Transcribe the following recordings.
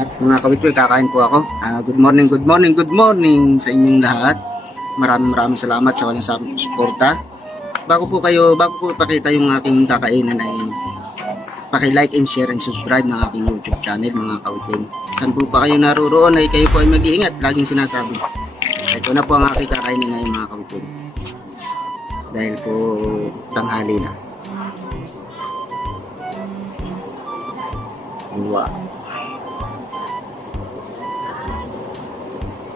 At mga kawitwe, kakain po ako. Good morning sa inyong lahat. Maraming salamat sa walang suporta. Bago po pakita yung aking kakainan ay paki-like and share and subscribe ng aking YouTube channel mga kawitwe. Saan po pa kayo naroon ay kayo po ay mag-iingat. Laging sinasabi. Ito na po ang aking kakainin ay mga kawitwe. Dahil po tanghali na. Wow.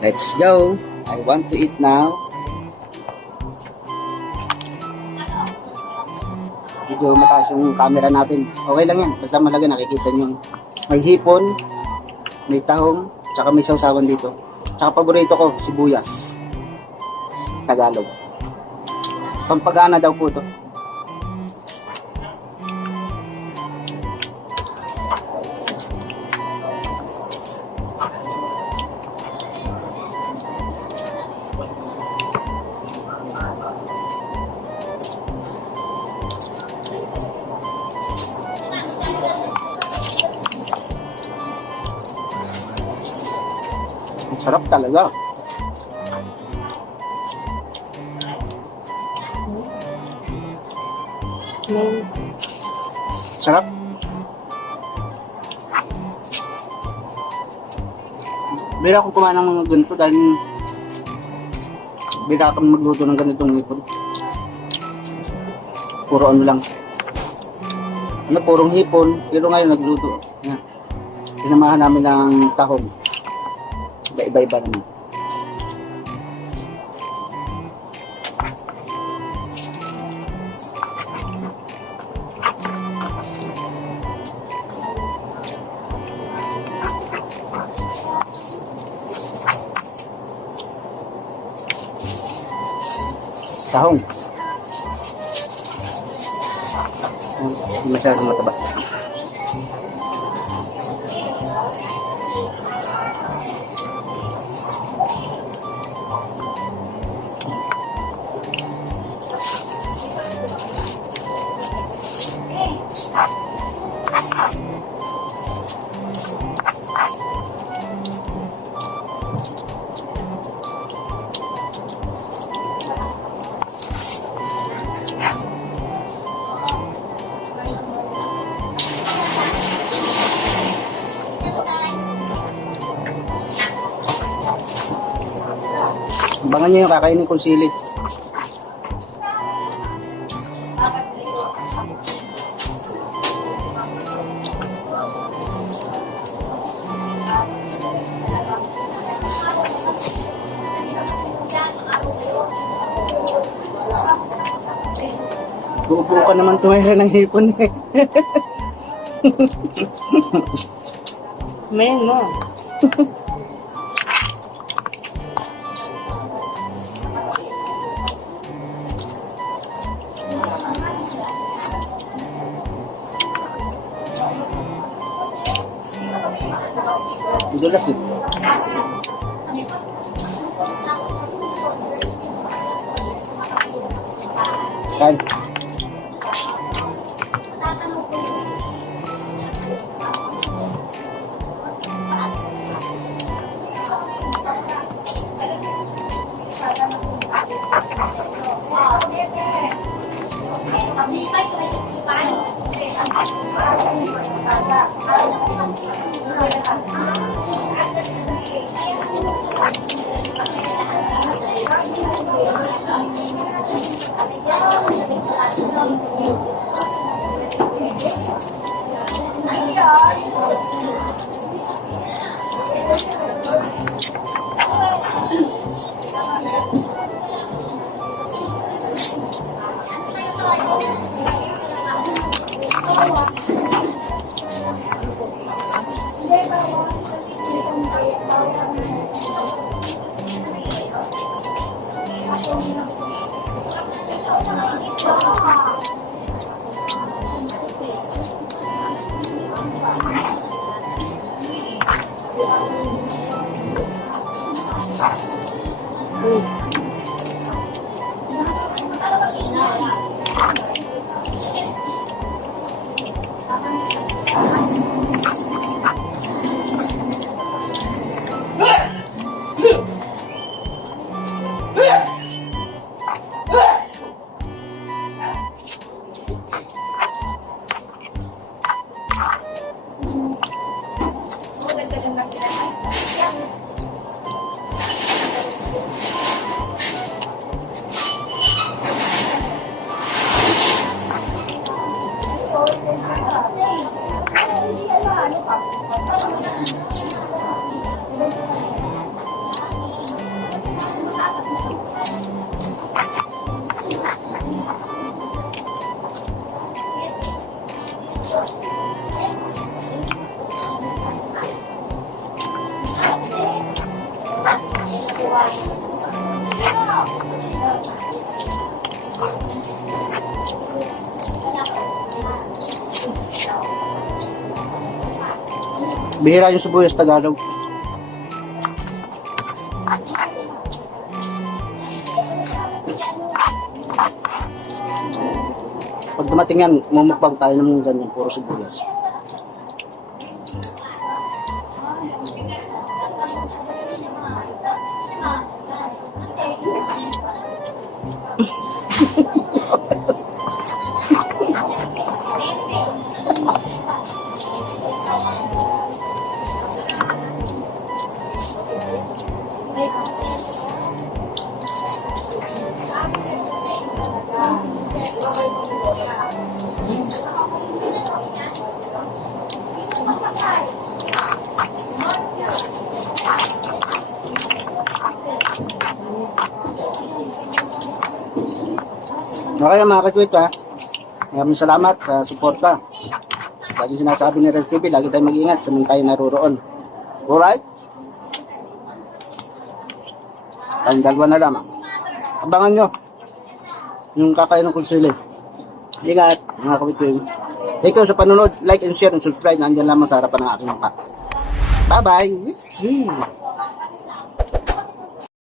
Let's go. I want to eat now. Medyo mataas yung camera natin. Okay lang yan. Basta malaga nakikita nyo. May hipon, may tahong, tsaka may sausawan dito. Tsaka paborito ko, sibuyas. Tagalog. Pampagana daw po to. Sarap talaga. Sarap. Bira akong kumain ng mga ganito dahil bira akong magluto ng ganitong hipon. Puro ano lang. Purong hipon. Pero ngayon nagluto. Yan. Sinamahan namin ng tahong. Iba-iba naman. Tahong. Hindi masyadong mataba. Abangan nyo yung kakainin kong sili. Buo-buo ka naman tumira ng hipon eh. Main mo. Dulas eh. Kan. Bihira yung sibuyas Tagalog. Pag dumating yan, mumukbang tayo ng ganyan, puro sibuyas. Okay mga ka-tweet ha. Maraming salamat sa suporta. Lagi sinasabi ni Renz TV, lagi tayong mag-ingat sa mga tayo naroroon. Alright? Tayong dalawa na lamang. Abangan nyo yung kakain ng konsili. Ingat mga ka-tweet. Thank you sa panunod. Like and share and subscribe. Nandiyan lamang sa harapan ng aking mukha. Bye-bye!